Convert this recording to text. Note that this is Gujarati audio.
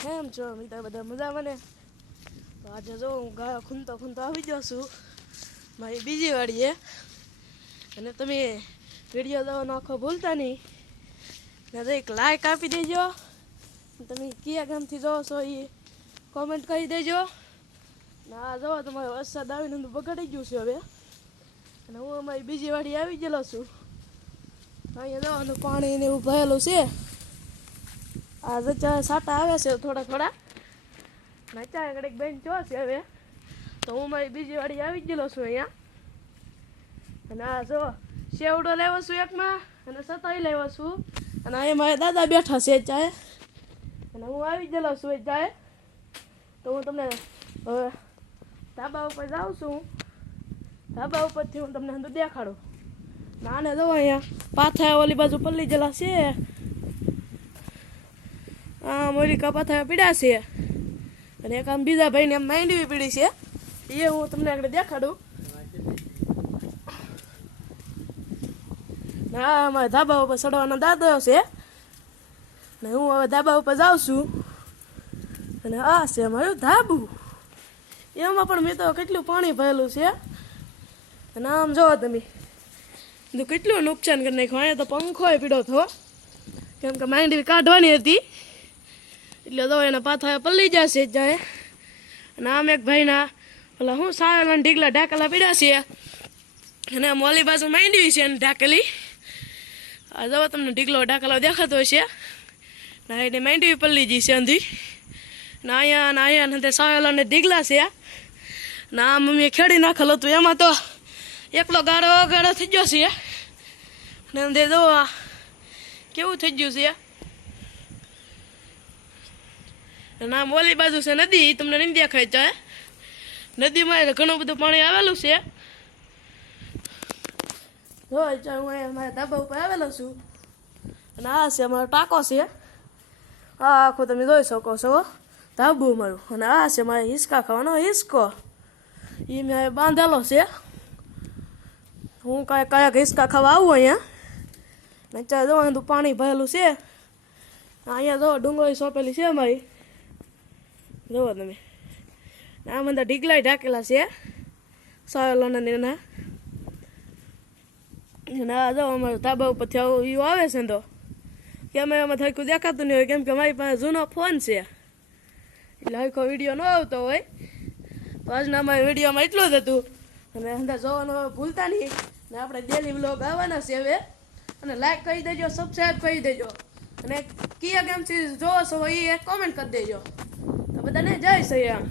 કેમ છો મિત્ર? બધા મજામાં ને? તો આજે જો હું ગાયો ખૂંદતો આવી ગયો છું મારી બીજી વાડીએ. અને તમે વિડીયો દવાનો આખો ભૂલતા નહીં ને એક લાઈક આપી દેજો. તમે કયા ગામથી જોવો છો એ કોમેન્ટ કરી દેજો. ને આ જો તમારે વરસાદ આવીને બગાડી ગયું છે હવે. અને હું અમારી બીજી વાડી આવી ગયેલો છું. અહીંયા જવાનું પાણી ને એવું ભરેલું છે. આ જચ્ચા સાટા આવે છે થોડા નાચા આગળ એક બેન જો છે હવે. તો હું મારી બીજી વાડી આવી ગયેલો છું અહીંયા. અને આ જો શેવડો લેવો છું એકમાં અને સતાઈ લેવો છું. અને અહીંયા મારા દાદા બેઠા છે ચાય. અને હું આવી ગયેલો છું એ ચાય. તો હું તમને હવે ધાબા ઉપર જાઉં છું. ધાબા ઉપરથી હું તમને અંદર દેખાડું. નાને જો અહીંયા પાથા ઓલી બાજુ પલ્લી ગયેલા છે. મોરી કપાથા પીડા છે. અને એક આમ બીજા ભાઈને એમ માંડવી પીડી છે. એ હું તમને આગળ દેખાડું. હા, અમારા ધાબા ઉપર ચડવાનો દાદો છે. ને હું હવે ધાબા ઉપર જાઉં છું. અને આ છે અમારું ધાબુ. એમાં પણ મેં તો કેટલું પાણી ભરેલું છે. અને આમ જોવો તમે તો કેટલું નુકસાન કરી નાખ્યું. અહીંયા તો પંખો પીડો હતો કેમ કે માંડવી કાઢવાની હતી. એટલે તો એના પાથા પલ્લી જશે જાય. અને આમ એક ભાઈના પેલા હું સાવેલા ઢીકલા ઢાકેલા પીડા છે. અને આમ ઓલી બાજુ માંડવી છે એને ઢાકેલી. આ જવો તમને ઢીકલો ઢાકેલો દેખાતો હશે. ના એને માંડવી પલ્લી જઈ છે અંધી. ને અહીંયા ને સાવેલા ને ઢીકલા છે. ને આમ મમ્મીએ ખેડી નાખેલું હતું એમાં તો એકલો ગાળો થઈ ગયો છે. ને અંદર જો કેવું થઈ ગયું છે. અને આમ ઓલી બાજુ છે નદી. તમને નહીં દેખાય છે. નદીમાં ઘણું બધું પાણી આવેલું છે. જો હું અહીંયા મારા ધાબા ઉપર આવેલો છું. અને આ છે અમારો ટાંકો છે. આ આખું તમે જોઈ શકો છો ધાબુ મારું. અને આ છે મારે હિંચકા ખાવાનો હિંચકો. એ મેં બાંધેલો છે. હું કયાક હિંચકા ખાવા આવું અહીંયા. ચાલ જો બધું પાણી ભરેલું છે. અહીંયા જો ડુંગળી સોંપેલી છે અમારી. જુઓ તમે આ બધા ઢીકલા ઢાકેલા છે સાવેલાના એના. અને આ જો અમારું ધાબા ઉપરથી આવું એવું આવે છે ને તો કેમેરામાં થયું દેખાતું નહીં હોય કેમ કે મારી પાસે જૂનો ફોન છે. એટલે આખો વિડીયો ન આવતો હોય. તો આજના અમારા વિડીયોમાં એટલું જ હતું. અને અંદર જોવાનું ભૂલતા નહીં. ને આપણે ડેલી વ્લોગ આવવાના છે હવે. અને લાઈક કરી દેજો, સબસ્ક્રાઈબ કરી દેજો. અને કયા ગેમથી જોવો છો એ કોમેન્ટ કરી દેજો. તો બધાને જય શ્રી રામ.